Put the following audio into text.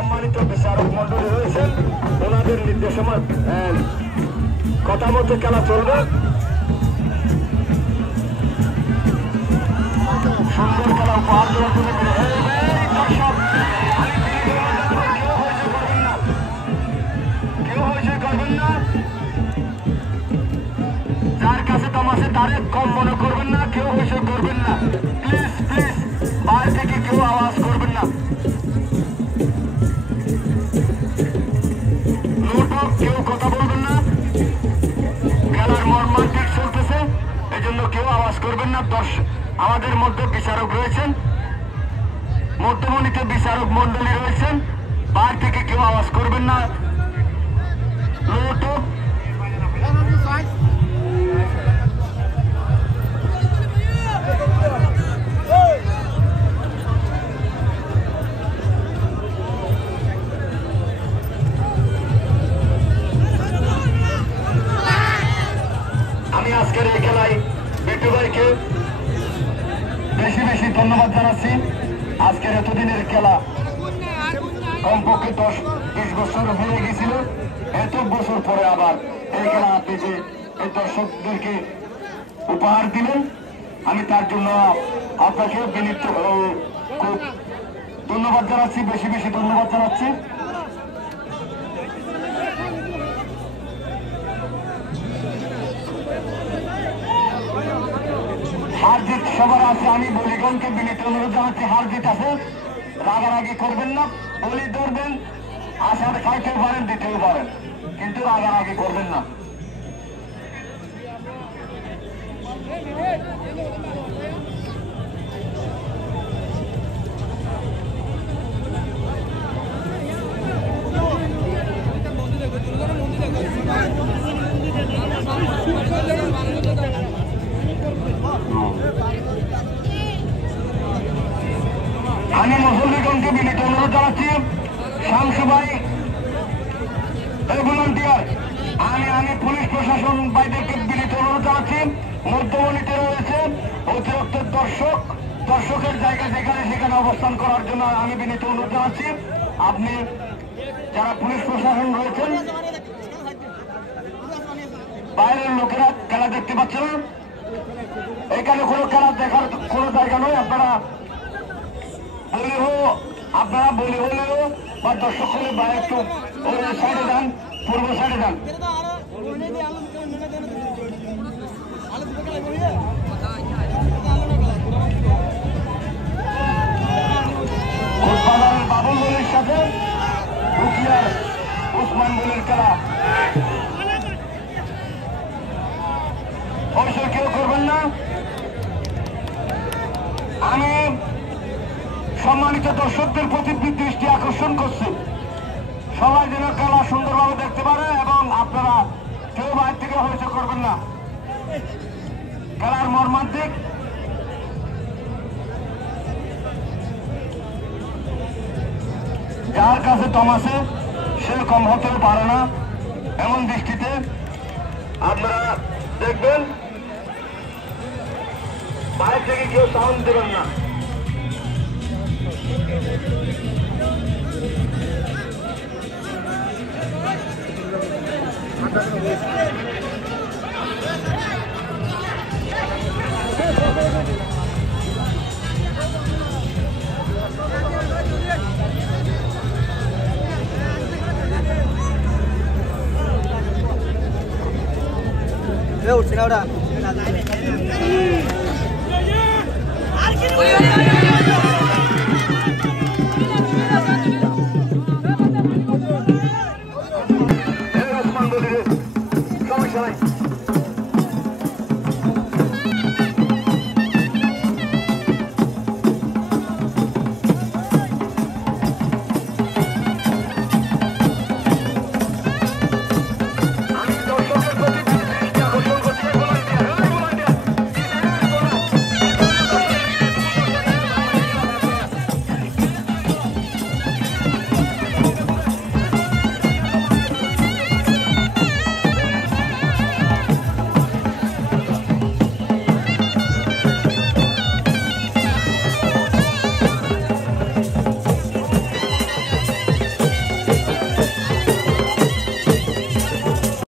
সম্মানিত বিচারক মন্ডলী রয়েছেন, ওনাদের নির্দেশনা কথা মতো খেলা চলবে। সুন্দর খেলা উপহার দেওয়ার জন্য কেউ হয়েছে করবেন না, যার কাছে দম আছে তারে কম মনে করবেন না, কেউ হয়েছে করবেন না, প্লিজ প্লিজ বাইরে থেকে কেউ আওয়াজ করবেন না, কেউ কথা বলবেন না। খেলার মর্মান্তিক চলতেছে, এই জন্য কেউ আওয়াজ করবেন না। আমাদের মধ্যে বিচারক রয়েছেন, মধ্যমণিতে বিচারক মন্ডলী রয়েছেন, বাইরে থেকে কেউ আওয়াজ করবেন না। আমি আজকের এই খেলায় বিট্টু ভাইকে বেশি বেশি ধন্যবাদ জানাচ্ছি। আজকের এতদিনের খেলা কমপক্ষে 10-20 বছর হয়ে গেছিল, এত বছর পরে আবার এই খেলা আপনি যে এই দর্শকদেরকে উপহার দিলেন, আমি তার জন্য আপনাকে বিনীত খুব ধন্যবাদ জানাচ্ছি, বেশি বেশি ধন্যবাদ জানাচ্ছি। হার জিত সবার আছে, আমি বলিগণকে বিনীত অনুরোধ জানাচ্ছি, হার জিত আছে, রাগারাগি করবেন না। বলি ধরবেন, আশার খাইতেও পারেন, দিতেও পারেন, কিন্তু রাগারাগি করবেন না। আমি মুসল্লিগণকে বিনীত অনুরোধ জানাচ্ছি, শামসু ভাই ভলান্টিয়ার, আমি পুলিশ প্রশাসন ভাইদেরকে বিনীত অনুরোধ জানাচ্ছি। মধ্যমণিতে রয়েছে অতিরিক্ত দর্শকের জায়গা যেখানে সেখানে অবস্থান করার জন্য আমি বিনীত অনুরোধ জানাচ্ছি। আপনি যারা পুলিশ প্রশাসন রয়েছেন, বাইরের লোকেরা খেলা দেখতে পাচ্ছেন না, এখানে কোনো খেলা দেখার কোনো জায়গা নয়। আপনারা বলি হলেও বা দর্শক হলে বা একটু সাইডে যান, পূর্ব সাইডে যান। বাবুল বলির সাথে উসমান বলির খেলা, অবশ্যই কেউ করবেন না। আমি সম্মানিত দর্শকদের প্রতি দৃষ্টি আকর্ষণ করছি, সবাই যেন খেলা সুন্দরভাবে দেখতে পারে এবং আপনারা কেউ বাইরে থেকে হয়েছে করবেন না। খেলার মর্মান্তিক, যার কাছে দম আছে সে কম হতেও পারে না, এমন দৃষ্টিতে আপনারা দেখবেন, বাইরে থেকে কেউ সাউন্ড দেবেন না। উঠছে না ওটা।